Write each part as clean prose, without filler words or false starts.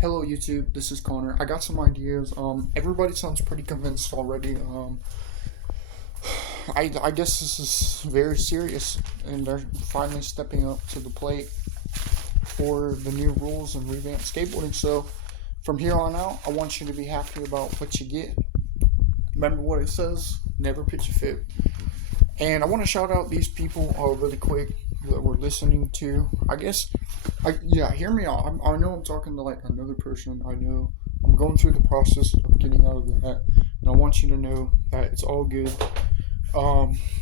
Hello YouTube, this is Connor. I got some ideas. Everybody sounds pretty convinced already. I guess this is very serious, and they're finally stepping up to the plate for the new rules and revamped skateboarding. So, from here on out, I want you to be happy about what you get. Remember what it says: never pitch a fit. And I want to shout out these people really quick that we're listening to. Yeah, hear me out. I know I'm talking to like another person. I know I'm going through the process of getting out of that, and I want you to know that it's all good.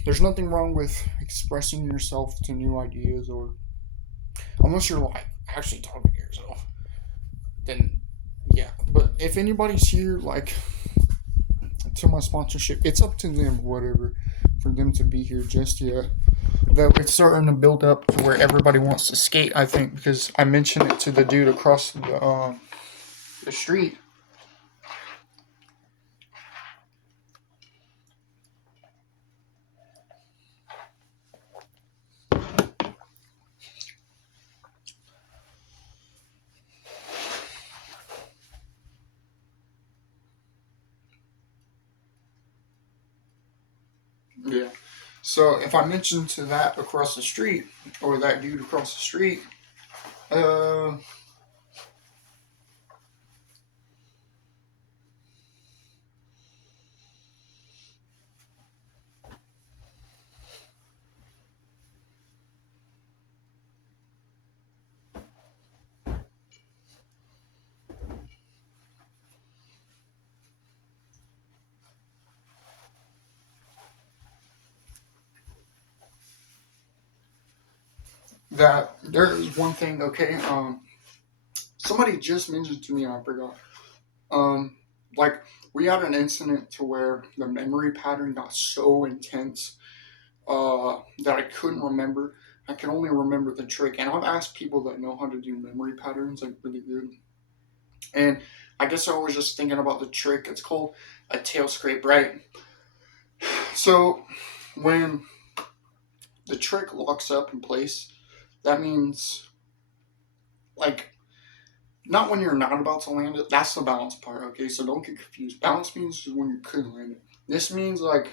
There's nothing wrong with expressing yourself to new ideas, or unless you're like actually talking to yourself, then yeah. But if anybody's here, like to my sponsorship, it's up to them, whatever, for them to be here just yet. Though it's starting to build up to where everybody wants to skate, I think, because I mentioned it to the dude across the street. Yeah. So if I mentioned to that across the street, or that dude across the street, uh, that there is one thing, okay, somebody just mentioned to me, and I forgot. Um, like we had an incident to where the memory pattern got so intense that I couldn't remember. I can only remember the trick, and I've asked people that know how to do memory patterns like really good. And I guess I was just thinking about the trick. It's called a tail scrape, right? So when the trick locks up in place, that means like not when you're not about to land it. That's the balance part, okay? So don't get confused. Balance means when you could land it. This means like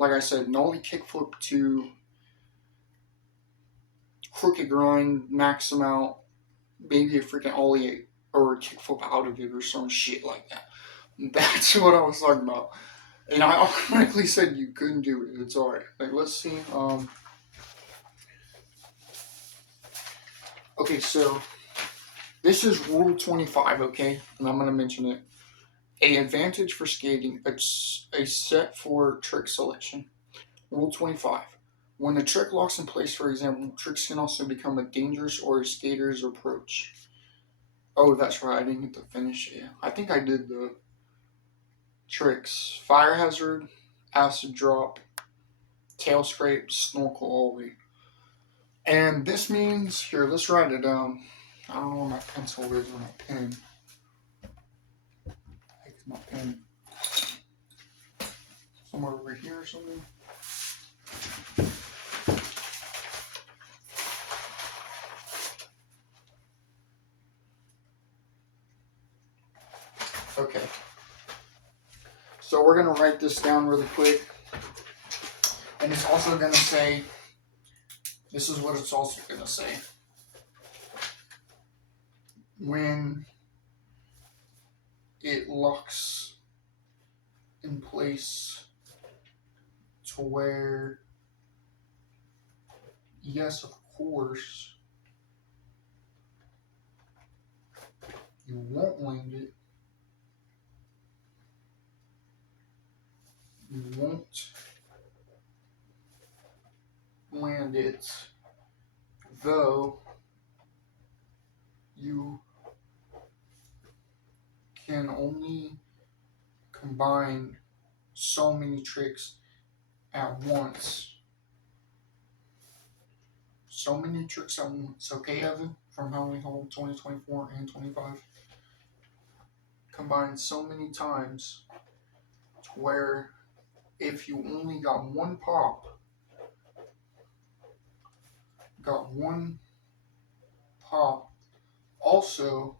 I said, nollie kickflip to crooked grind, max amount, maybe a freaking ollie or a kickflip out of it or some shit like that. That's what I was talking about. And I automatically said you couldn't do it. It's alright. Like let's see. Okay, so this is rule 25, okay? And I'm gonna mention it. A advantage for skating, a set for trick selection. Rule 25. When the trick locks in place, for example, tricks can also become a dangerous or a skater's approach. Oh, that's right. I didn't get to finish it. I think I did the tricks. Fire hazard, acid drop, tail scrape, snorkel ollie. And this means, here, let's write it down. I don't know where my pencil is or my pen. Take my pen. Somewhere over here or something. Okay. So we're going to write this down really quick. And it's also going to say, this is what it's also going to say. When it locks in place to where, yes, of course, you won't land it. You won't land it, though you can only combine so many tricks at once. So many tricks at once. Okay, Evan? From how we hold 2024 and 25. Combine so many times to where if you only got one pop, also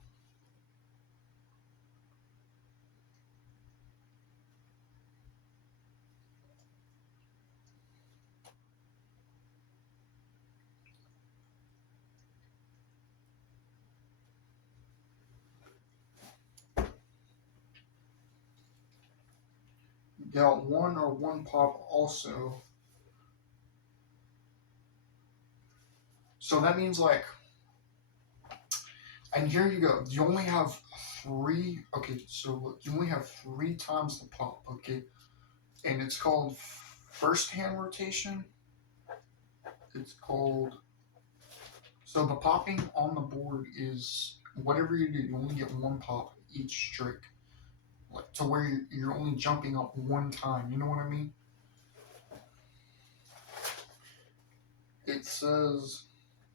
Now, one or one pop also. So that means like, and here you go. You only have three. Okay, so look, you only have three times the pop. Okay, and it's called first hand rotation. It's called. So the popping on the board is whatever you do. You only get one pop each trick, like to where you're only jumping up one time. You know what I mean? It says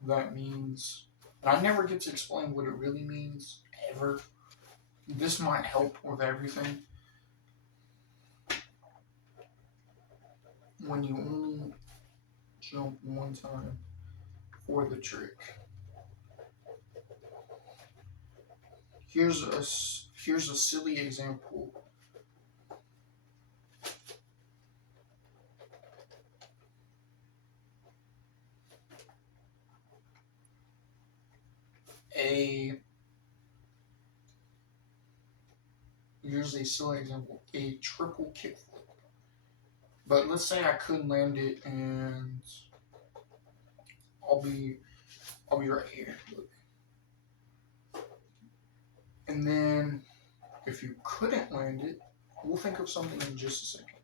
that means. And I never get to explain what it really means ever. This might help with everything. When you only jump one time for the trick. Here's a silly example. Here's a silly example. A triple kickflip. But let's say I couldn't land it, and I'll be right here. Look. And then if you couldn't land it, we'll think of something in just a second.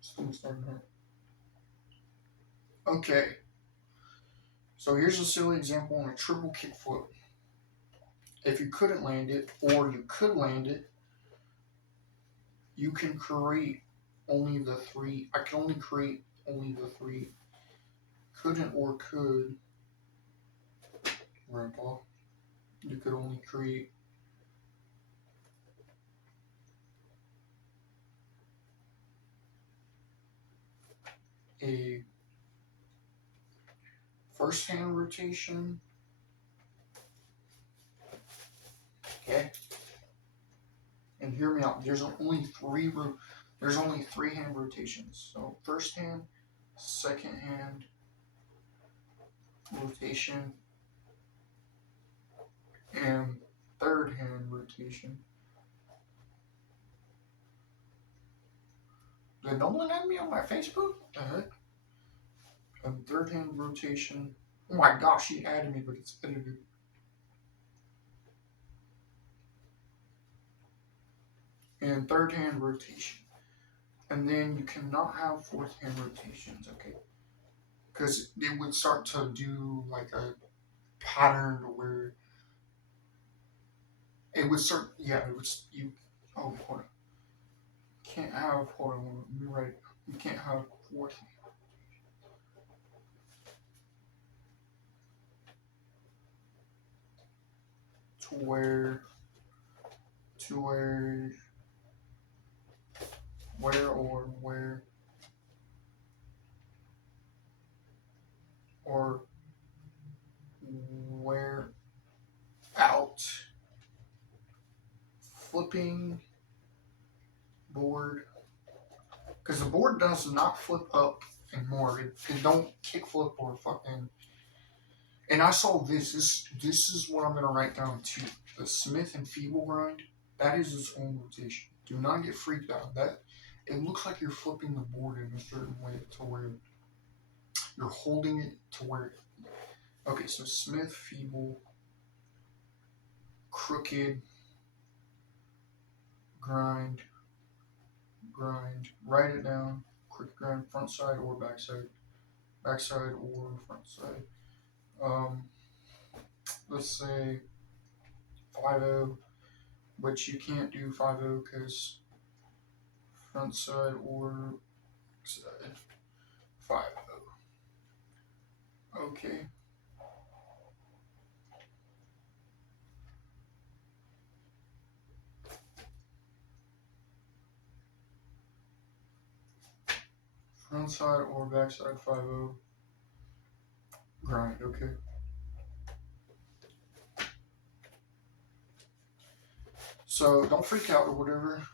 Still starting hurt. Okay. So here's a silly example on a triple kickflip. If you couldn't land it, or you could land it, you can create only the three. I can only create only the three. Couldn't or could. Grandpa. You could only create a first hand rotation. Okay. And hear me out. There's only three hand rotations. So first hand, second hand rotation, and third hand rotation. Did no one add me on my Facebook? The heck? And third hand rotation. Oh my gosh, he added me, but it's edited. And third hand rotation. And then you cannot have fourth hand rotations, okay? Because it would start to do like a pattern where it would start, yeah, it would, oh, hold on. Can't have, hold on, let me write it. You can't have fourth hand. To where or where out flipping board, because the board does not flip up anymore. It don't kick flip or fucking. And I saw this is what I'm gonna write down too. The Smith and Feeble grind, that is its own rotation. Do not get freaked out. That it looks like you're flipping the board in a certain way to where you're holding it to where. Okay, so Smith, Feeble, Crooked, grind. Write it down. Crooked grind, front side or back side. Back side or front side. Let's say 5-0, but you can't do 5-0 because front side or side 5-0. Okay. Front side or back side 5-0. Grind, okay. So don't freak out or whatever.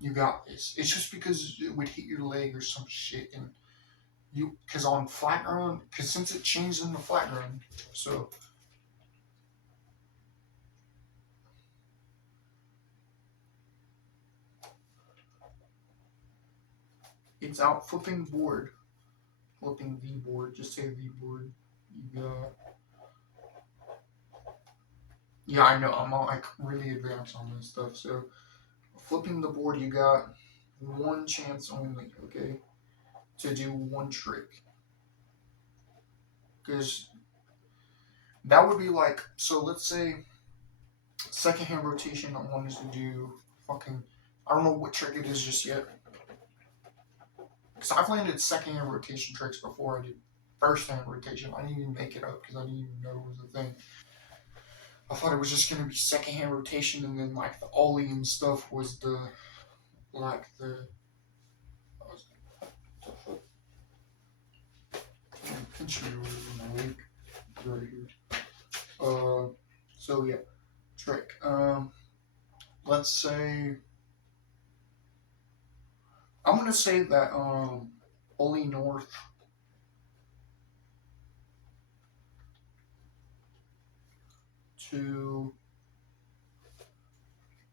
You got this. It's just because it would hit your leg or some shit, and because on FLATGROUND, because since it changed into FLATGROUND, so It's out flipping board. Flipping the board. Just say the board. You got. Yeah, I know. I'm all, like really advanced on this stuff. So flipping the board, you got one chance only. Okay, to do one trick. Because that would be like, so let's say second hand rotation, I wanted to do fucking, I don't know what trick it is just yet. Because I've landed second hand rotation tricks before I did first hand rotation. I didn't even make it up because I didn't even know it was a thing. I thought it was just going to be second hand rotation and then like the ollie and stuff was the, like the, pinch me over my leg right here. So yeah, trick. Let's say I'm gonna say that Ollie North to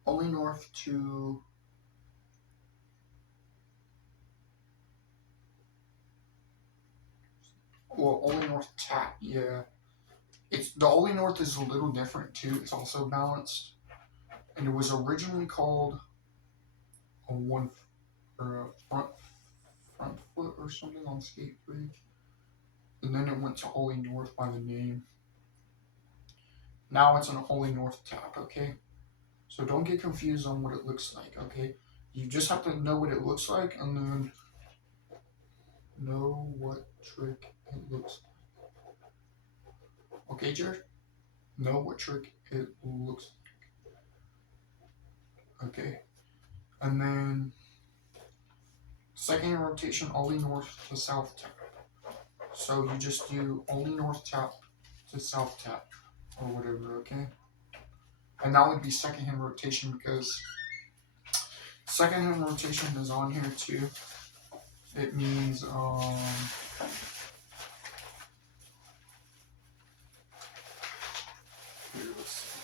Ollie North to well Ollie North tap. Yeah, it's the Ollie North is a little different too. It's also balanced, and it was originally called a one or a front foot or something on skate bridge, and then it went to Ollie North by the name. Now it's an Ollie North tap. Okay. So don't get confused on what it looks like, okay? You just have to know what it looks like and then know what trick it looks like. Okay, Jared? Know what trick it looks like. Okay. And then second rotation, only north to south tap. So you just do only north tap to south tap or whatever, okay? And that would be second hand rotation because second hand rotation is on here too. It means here, let's see.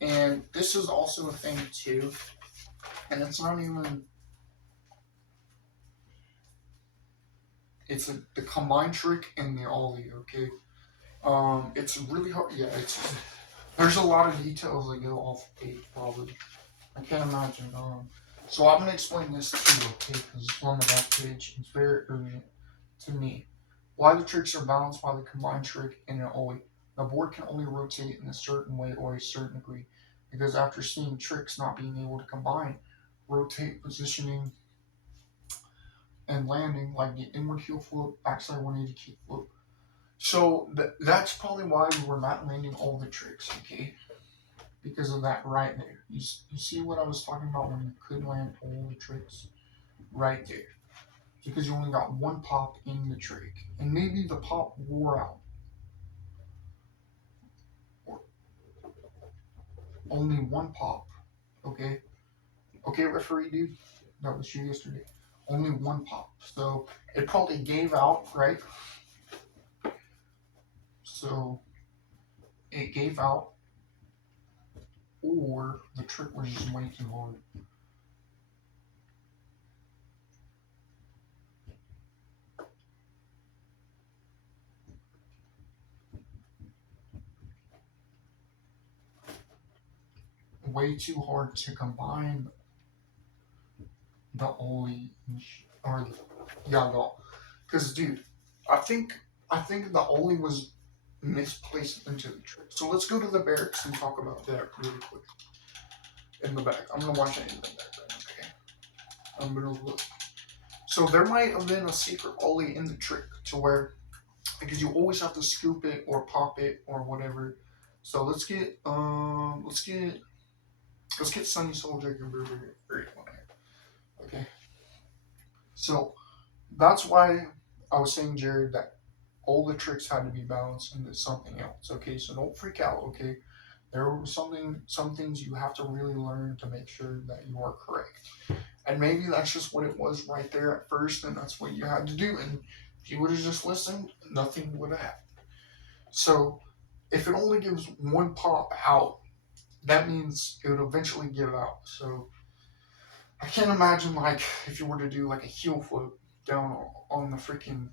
And this is also a thing too, and it's not even. It's the combined trick and the ollie. Okay, it's really hard. Yeah, it's there's a lot of details that go off page probably. I can't imagine. So I'm gonna explain this to you, okay? Because it's on the back page. It's very urgent to me. Why the tricks are balanced by the combined trick and an ollie. The board can only rotate in a certain way or a certain degree, because after seeing tricks not being able to combine, rotate, positioning, and landing, like the inward heel flip, backside 180 kick flip. So that's probably why we were not landing all the tricks, okay? Because of that right there. You see what I was talking about when you could land all the tricks? Right there. Because you only got one pop in the trick. And maybe the pop wore out. Or only one pop, okay? Okay, referee dude? That was you yesterday. Only one pop. So it probably gave out, right? So it gave out, or the trick was just way too hard. Way too hard to combine the ollie or yeah, the because dude, I think the ollie was misplaced into the trick. So let's go to the barracks and talk about that really quick. In the back, I'm gonna watch it in the background. Okay, I'm gonna look. So there might have been a secret ollie in the trick to where because you always have to scoop it or pop it or whatever. So let's get Sunny Soldier and Burger here. Okay. So that's why I was saying, Jared, that all the tricks had to be balanced into something else. Okay, so don't freak out. Okay, there was some things you have to really learn to make sure that you are correct. And maybe that's just what it was right there at first, and that's what you had to do. And if you would have just listened, nothing would have happened. So If it only gives one pop out, that means it would eventually give out. So I can't imagine like if you were to do like a heel flip down on the freaking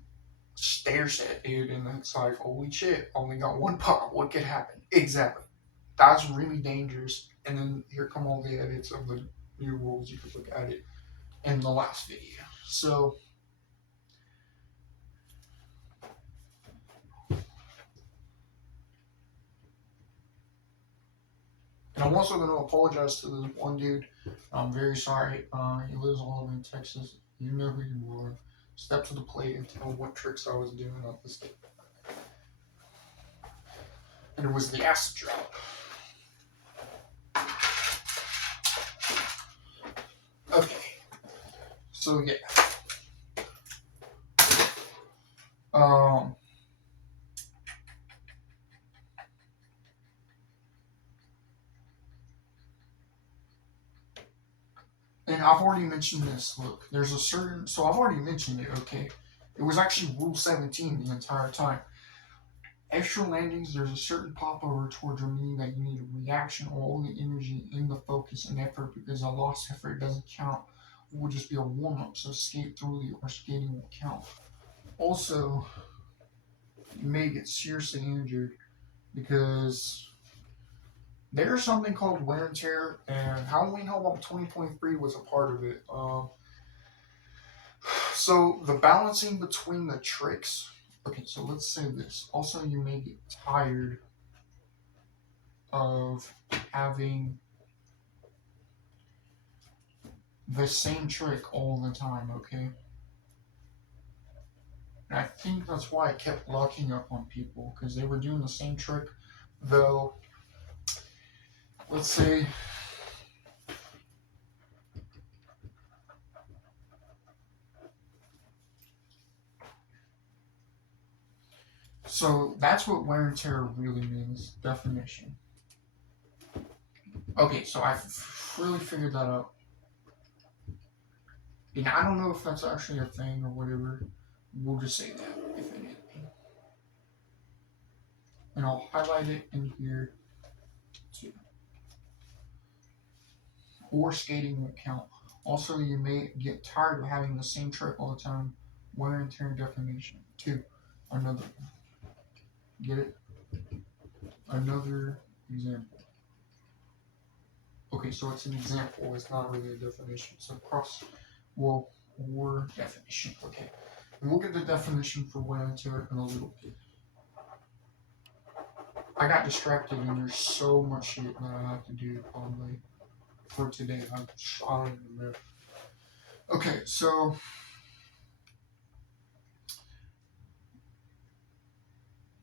stair set, dude, and it's like, holy shit, only got one pop. What could happen? Exactly. That's really dangerous. And then here come all the edits of the new rules. You could look at it in the last video. So, and I'm also going to apologize to this one dude. I'm very sorry. He lives all over in Texas. You know who you are. Step to the plate and tell what tricks I was doing on this day. And it was the acid drop. Okay. So, yeah. Um, and I've already mentioned this. Look, there's a certain. So I've already mentioned it. Okay, it was actually Rule 17 the entire time. Extra landings. There's a certain popover towards your meaning that you need a reaction or all the energy in the focus and effort because a lost effort doesn't count. It will just be a warm up. So skate through or skating will count. Also, you may get seriously injured because there's something called wear and tear, and Halloween Hellbomb 2023 was a part of it. So the balancing between the tricks. Okay, so let's say this. Also, you may get tired of having the same trick all the time, okay? And I think that's why I kept locking up on people, because they were doing the same trick, though, let's say, so that's what wear and tear really means, definition. Okay, so I've really figured that out. And I don't know if that's actually a thing or whatever. We'll just say that, if anything. And I'll highlight it in here too. Or skating won't count. Also, you may get tired of having the same trick all the time. Wear and tear definition. 2. Another one. Get it? Another example. Okay, so it's an example. It's not really a definition. So or definition. Okay. And we'll get the definition for wear and tear in a little bit. I got distracted and there's so much shit that I have to do probably for today. I don't even know. Okay, so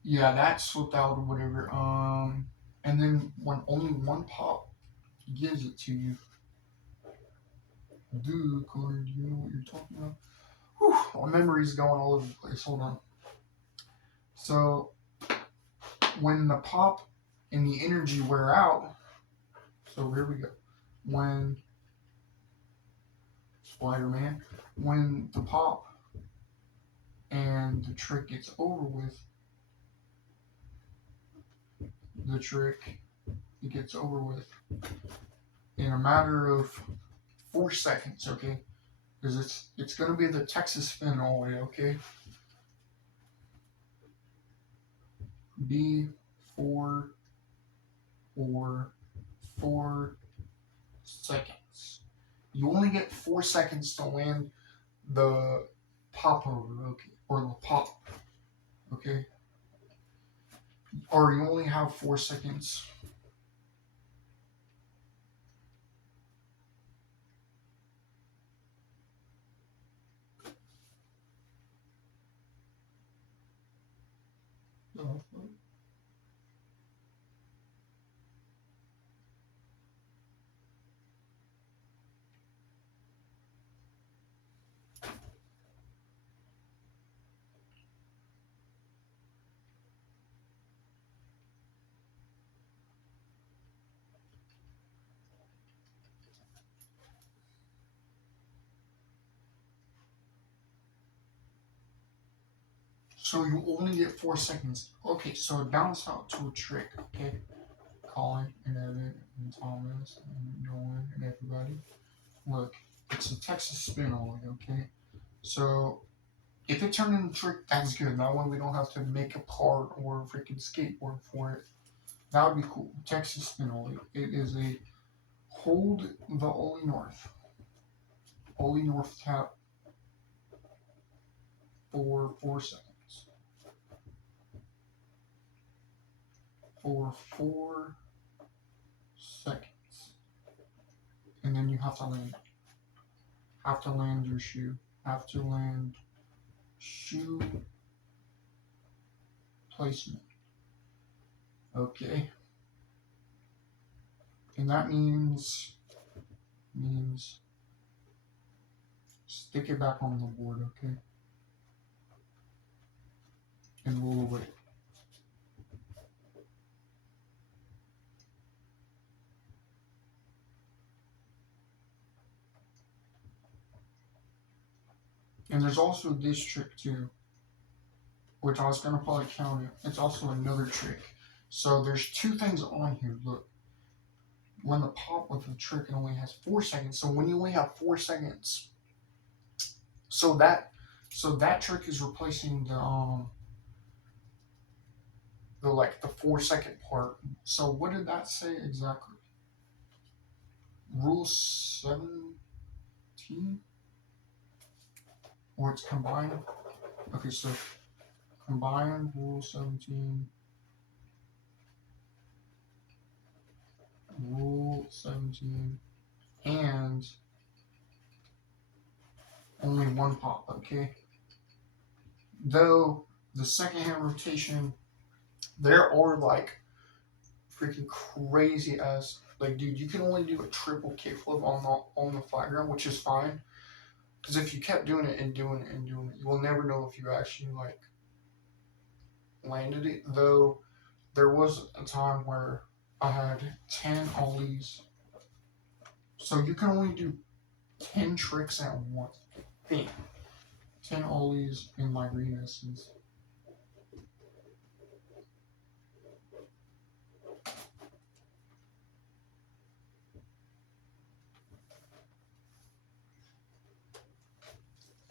yeah, that slipped out or whatever. And then when only one pop gives it to you, dude, Connor, do you know what you're talking about? Whew, my memory's going all over the place. Hold on. So when the pop and the energy wear out, so here we go. When Spider-Man, when the pop and the trick gets over with, the trick it gets over with in a matter of 4 seconds, okay? Because it's gonna be the Texas spin all the way, okay? B 4 seconds. You only get 4 seconds to land the pop over, okay, or the pop, okay, or you only have 4 seconds. So you only get 4 seconds. Okay, so it bounced out to a trick, okay? Colin and Evan and Thomas and Nolan and everybody. Look, it's a Texas spin only, okay? So if it turned into a trick, that's good. That way we don't have to make a card or a freaking skateboard for it. That would be cool. Texas spin only. It is a hold the Ollie North. Ollie North tap for 4 seconds. For 4 seconds. And then you have to land. Have to land your shoe. Have to land shoe placement. Okay. And that means stick it back on the board, okay? And roll away. And there's also this trick too, which I was gonna probably count it. It's also another trick. So there's 2 things on here. Look, when the pop with the trick it only has 4 seconds. So when you only have 4 seconds, so that trick is replacing the like the 4 second part. So what did that say exactly? Rule 17, or it's combined. Okay, so combined rule 17. Rule 17 and only 1 pop, okay? Though the second hand rotation, there are like freaking crazy as like, dude, you can only do a triple kickflip on the flat ground, which is fine. Because if you kept doing it and doing it and doing it, you will never know if you actually like landed it. Though there was a time where I had 10 ollies, so you can only do 10 tricks at once. Think 10 ollies in my green essence.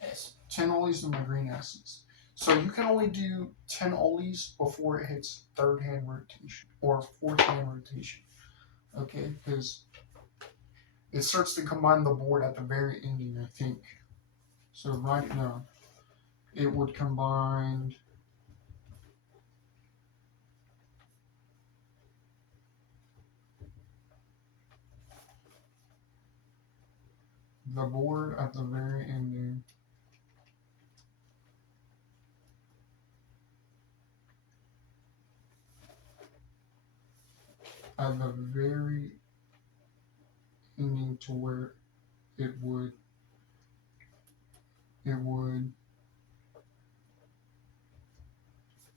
Yes, 10 ollies in my green essence. So you can only do 10 ollies before it hits 3rd hand rotation or 4th hand rotation. Okay, because it starts to combine the board at the very ending, I think. So right now, it would combine the board at the very ending. At the very ending to where it would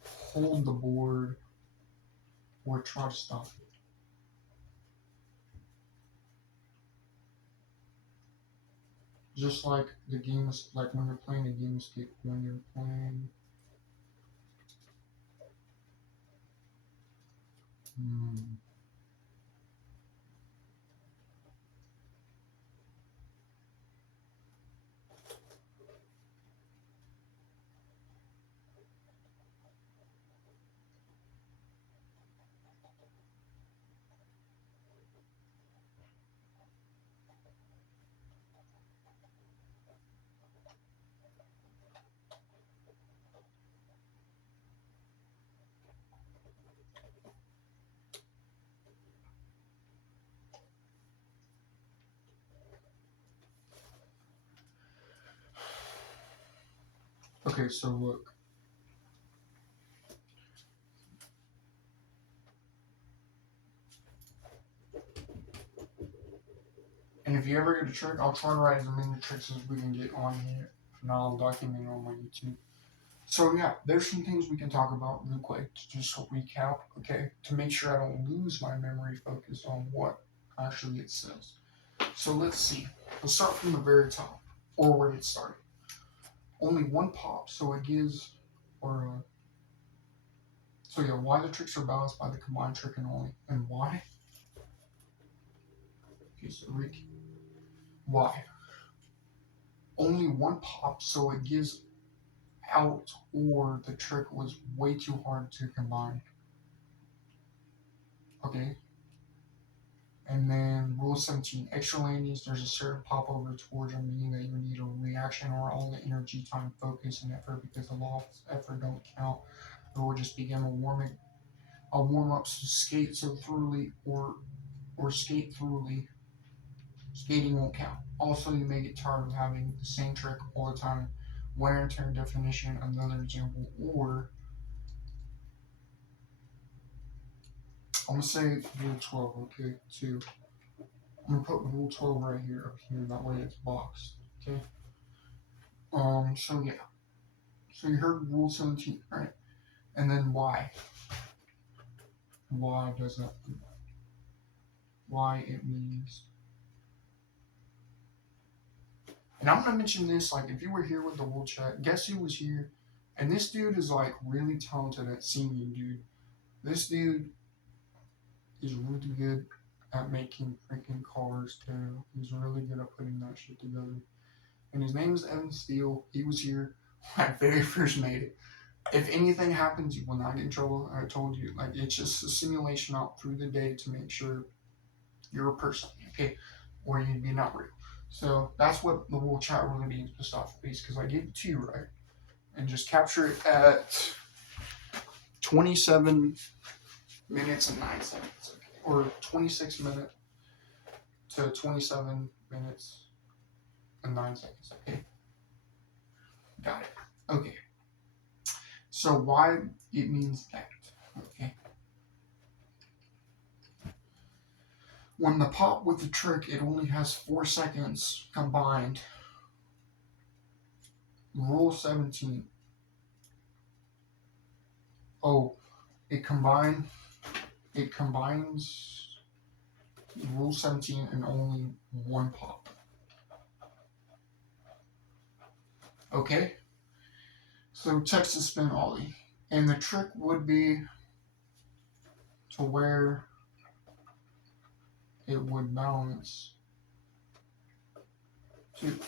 hold the board or try to stop it. Just like the games, like when you're playing a game escape, when you're playing. Okay, so look. And if you ever get a trick, I'll try to write as many tricks as we can get on here. And I'll document on my YouTube. So yeah, there's some things we can talk about real quick to just recap, okay? To make sure I don't lose my memory focus on what actually it says. So let's see. Let's start from the very top, or where it started. Only 1 pop, so it gives so yeah, why the tricks are balanced by the combined trick and only, and why? Okay, so why? Only one pop, so it gives out, or the trick was way too hard to combine. Okay. And then rule 17, extra landings, there's a certain pop over towards them, meaning that you need a reaction or all the energy, time, focus, and effort, because the law of effort don't count. It will just begin a warm up, so skate so thoroughly or skate thoroughly. Skating won't count. Also, you may get tired of having the same trick all the time. Wear and tear definition, another example, or I'm gonna say rule 12, okay, too. I'm gonna put rule 12 right here up here, that way it's boxed. Okay. So yeah. So you heard rule 17, right? And then why? Why does that why it means. And I'm gonna mention this, like if you were here with the whole chat, guess who was here? And this dude is like really talented at singing, dude. This dude is really good at making freaking cars too. He's really good at putting that shit together. And his name is Evan Steele. He was here when I very first made it. If anything happens, you will not get in trouble. I told you, like it's just a simulation out through the day to make sure you're a person, okay, or you'd be not real. So that's what the whole chat really means, pissed off at least, because I gave it to you right, and just capture it at 27 minutes and 9 seconds, okay, or 26 minutes to 27 minutes and 9 seconds, okay. Got it. Okay. So why it means that, okay. When the pop with the trick, it only has 4 seconds combined. Rule 17. Oh, it combines rule 17 and only one pop. Okay? So Texas spin ollie. And the trick would be to where it would balance to.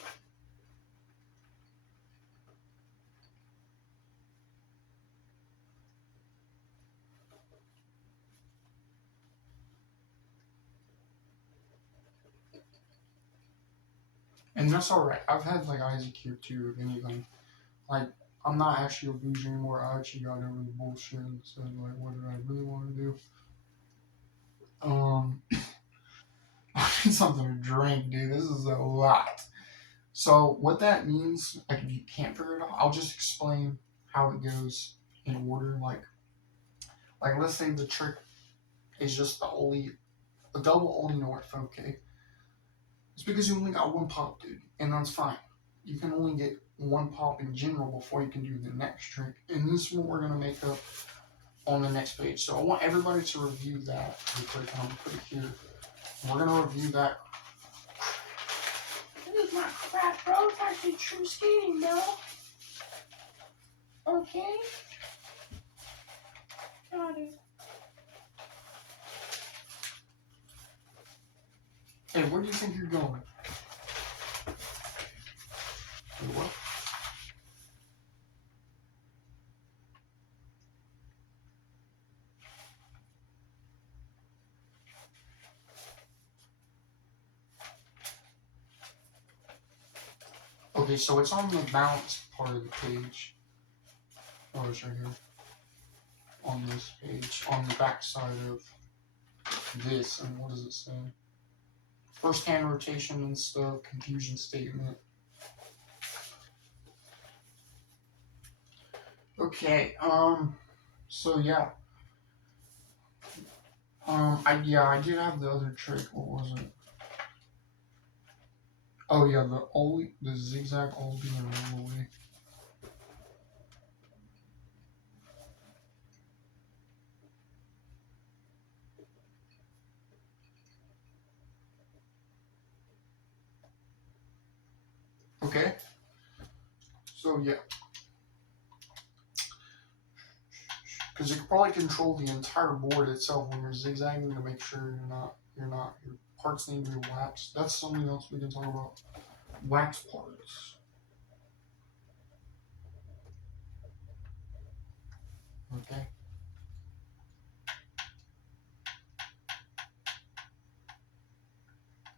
And that's alright. I've had like Isaac here too, if anything. Like, I'm not actually a bougie anymore. I actually got over the bullshit and said, like, what did I really want to do? I need something to drink, dude. This is a lot. So what that means, like if you can't figure it out, I'll just explain how it goes in order. Like let's say the trick is just a double only north, okay? It's because you only got one pop, dude, and that's fine. You can only get one pop in general before you can do the next trick, and this is what we're gonna make up on the next page. So I want everybody to review that real quick. I'm gonna put it here. We're gonna review that. This is not crap, bro. It's actually true skating, bro. Okay. Got it. Hey, where do you think you're going? Hey, what? Okay, so it's on the balanced part of the page. Oh, it's right here. On this page, on the back side of this, and what does it say? First hand rotation and stuff, confusion statement. Okay, so yeah. I did have the other trick. What was it? Oh yeah, the zigzag ollie and roll away. Okay. So yeah. because you can probably control the entire board itself when you're zigzagging to make sure your parts need to be waxed. That's something else we can talk about. Wax parts. Okay.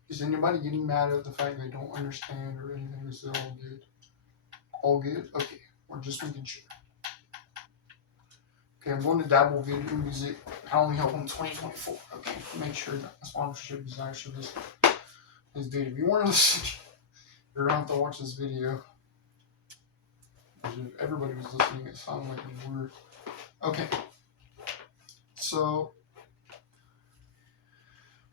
Is anybody getting mad at the fact they don't understand or anything? Is it all good? All good? Okay. We're just making sure. Okay, I'm going to dabble video music. I only help in 2024. Okay, make sure that the sponsorship is actually this dude. If you want to listen, you're gonna have to watch this video. If everybody was listening, it sounded like a word. Okay, so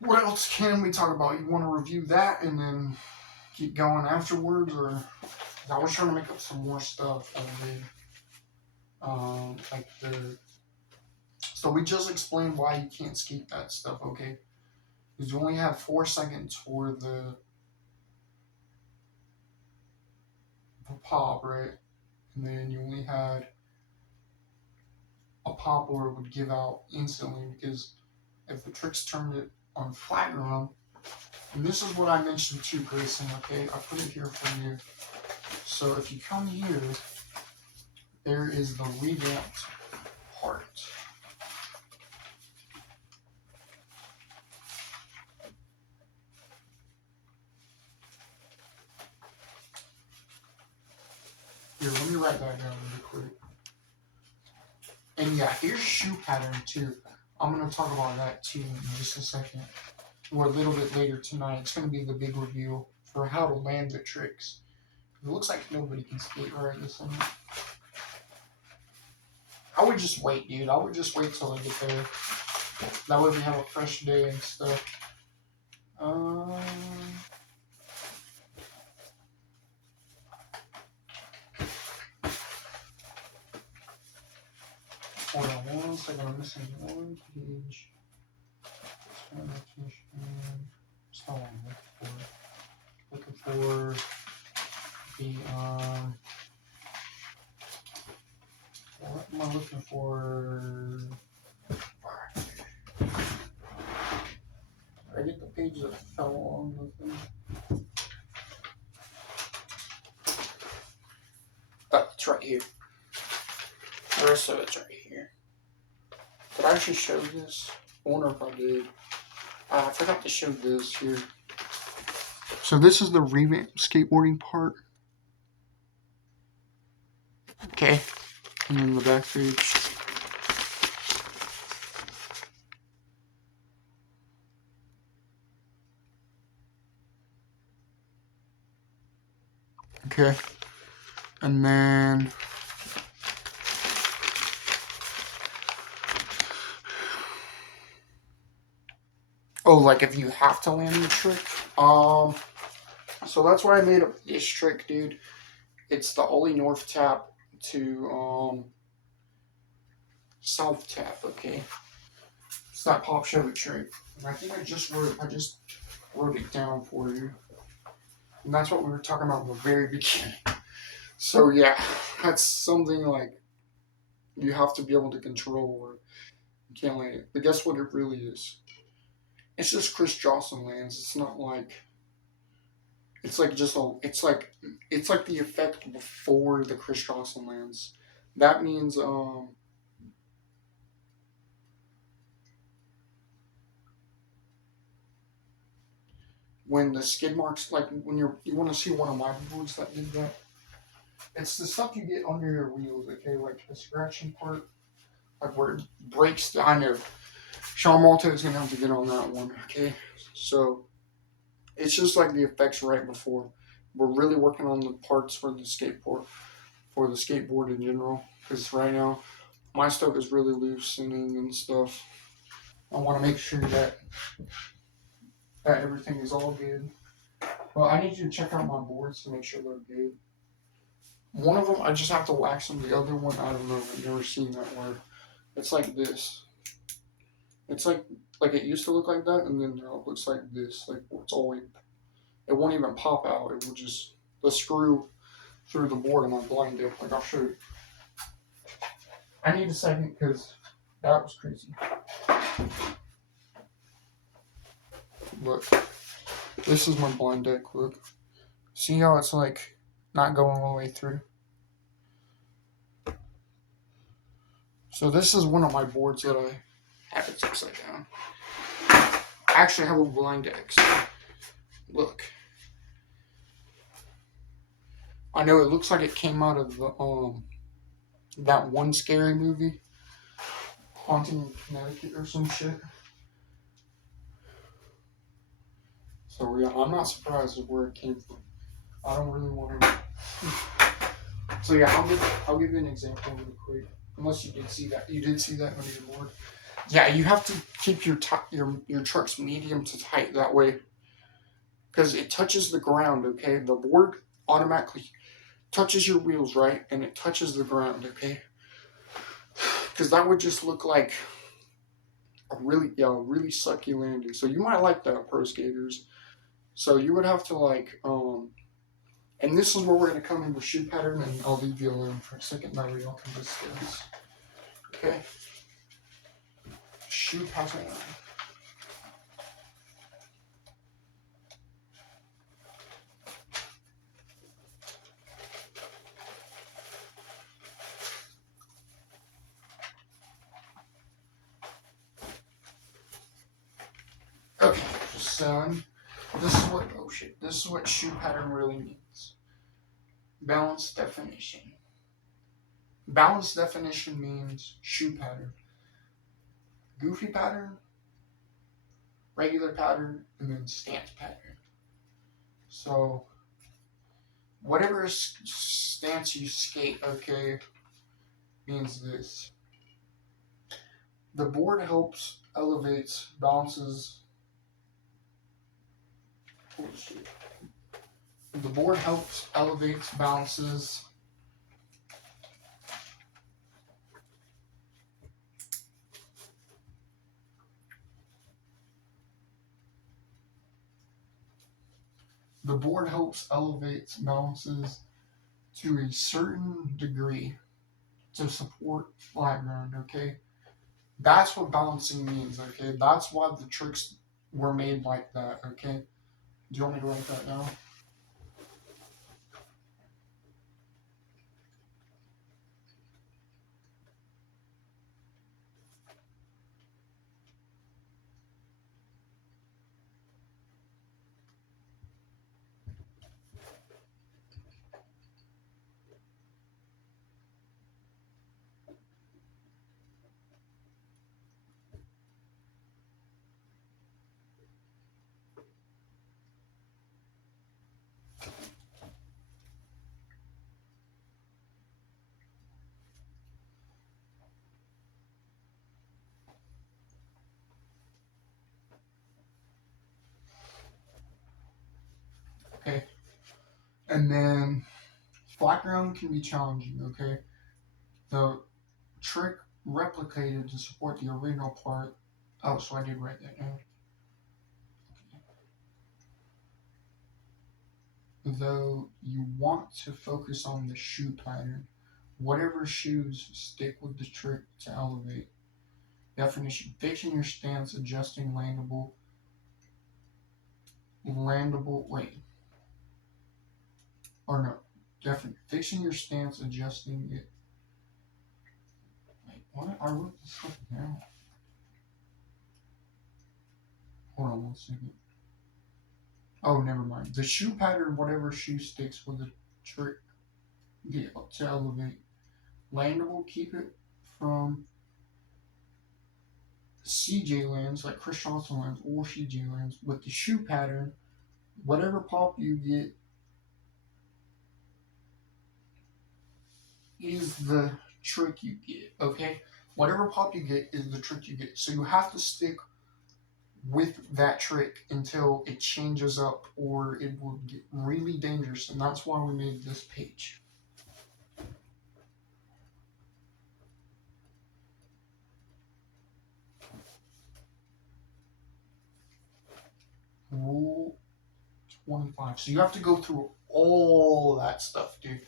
what else can we talk about? You want to review that and then keep going afterwards, or I was trying to make up some more stuff that I did, like the. So we just explained why you can't skate that stuff, okay? Because you only have 4 seconds for the pop, right? And then you only had a pop where it would give out instantly because if the tricks turned it on flat ground, and this is what I mentioned too, Grayson, okay? I put it here for you. So if you come here, there is the revamped part. Here, let me write that down really quick. And yeah, here's shoe pattern too. I'm going to talk about that too in just a second. Or a little bit later tonight. It's going to be the big reveal for how to land the tricks. It looks like nobody can skate right this minute. I would just wait, dude. I would just wait till I get there. That way we have a fresh day and stuff. Hold on one second. I'm missing one page. So I'm looking for the what am I looking for? I get the page that fell on the thing. Oh, it's right here. The rest of it's right here. Did I actually show this? I wonder if I did. I forgot to show this here. So this is the revamped skateboarding part. Okay. And then the back page. Okay. And then oh, like if you have to land the trick. So that's why I made up this trick, dude. It's the Ollie North tap to South tap, okay? It's that pop Chevy trick. And I think I just wrote it down for you. And that's what we were talking about in the very beginning. So yeah, that's something like you have to be able to control or you can't land it. But guess what it really is? It's just Chris Jocelyn lands. It's not like it's like just a it's like the effect before the Chris Jocelyn lands. That means when the skid marks, like when you want to see one of my boards that did that. It's the stuff you get under your wheels, okay? Like the scratching part, like where it breaks. I know Sean Malta is gonna have to get on that one, okay? So it's just like the effects right before. We're really working on the parts for the skateboard in general, because right now my stuff is really loosening and stuff. I want to make sure that everything is all good. Well, I need you to check out my boards to make sure they're good. One of them, I just have to wax them. The other one, I don't know. I've never seen that word. It's like this. It's like it used to look like that, and then now it looks like this. Like it's always, it won't even pop out. It will just the screw through the board. I'm on blind dip. Like I'll show you. I need a second because that was crazy. Look, this is my blind deck. Look, see how it's like not going all the way through. So this is one of my boards that I have. It's upside down. I actually have a blind deck. So look, I know it looks like it came out of the that one scary movie, Haunting in Connecticut or some shit. So yeah, I'm not surprised at where it came from. I don't really want to. So yeah, I'll give you an example really quick. Unless you did see that, on your board. Yeah, you have to keep your trucks medium to tight that way, because it touches the ground. Okay, the board automatically touches your wheels, right, and it touches the ground. Okay, because that would just look like a really sucky landing. So you might like that, pro skaters. So you would have to and this is where we're going to come in with shoe pattern, and I'll leave you alone for a second. That way y'all can discuss. Okay. Shoe pattern. Okay, so this is what shoe pattern really means. Balanced definition. Balanced definition means shoe pattern. Goofy pattern, regular pattern, and then stance pattern. So, whatever stance you skate, okay, means this. The board helps, elevates, balances. The board helps, elevates, balances. The board helps, elevates, balances to a certain degree to support flat ground, okay? That's what balancing means, okay? That's why the tricks were made like that, okay? Do you want me to write that down? Okay. And then flat ground can be challenging, okay? The trick replicated to support the original part. Oh, so I did write that down. Though you want to focus on the shoe pattern, whatever shoes stick with the trick to elevate. Definition: fixing your stance, adjusting wait, or no, definitely fixing your stance, adjusting it. Wait, what? I wrote this stuff down. Hold on 1 second. Oh, never mind. The shoe pattern, whatever shoe sticks with the trick to elevate. Landable, keep it from CJ lands, like Chris Johnson lands, or CJ lands. With the shoe pattern, whatever pop you get is the trick you get, okay? Whatever pop you get is the trick you get. So you have to stick with that trick until it changes up, or it will get really dangerous, and that's why we made this page. Rule 25. So you have to go through all that stuff, dude.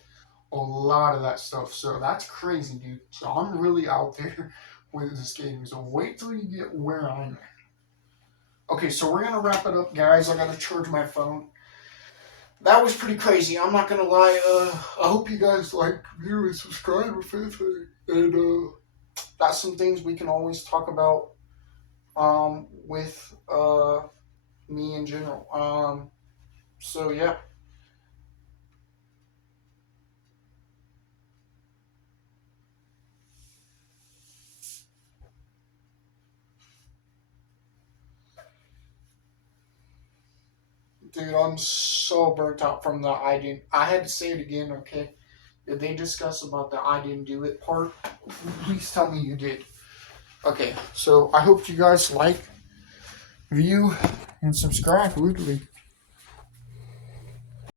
a lot of that stuff. So that's crazy, dude. So I'm really out there with this game. So wait till you get where I'm at. Okay, so we're gonna wrap it up, guys. I gotta charge my phone. That was pretty crazy. I'm not gonna lie. I hope you guys like, view, and subscribe if anything. And that's some things we can always talk about with me in general. So yeah. Dude, I'm so burnt out from the I didn't. I had to say it again, okay? Did they discuss about the I didn't do it part? Please tell me you did. Okay, so I hope you guys like, view, and subscribe. Weirdly.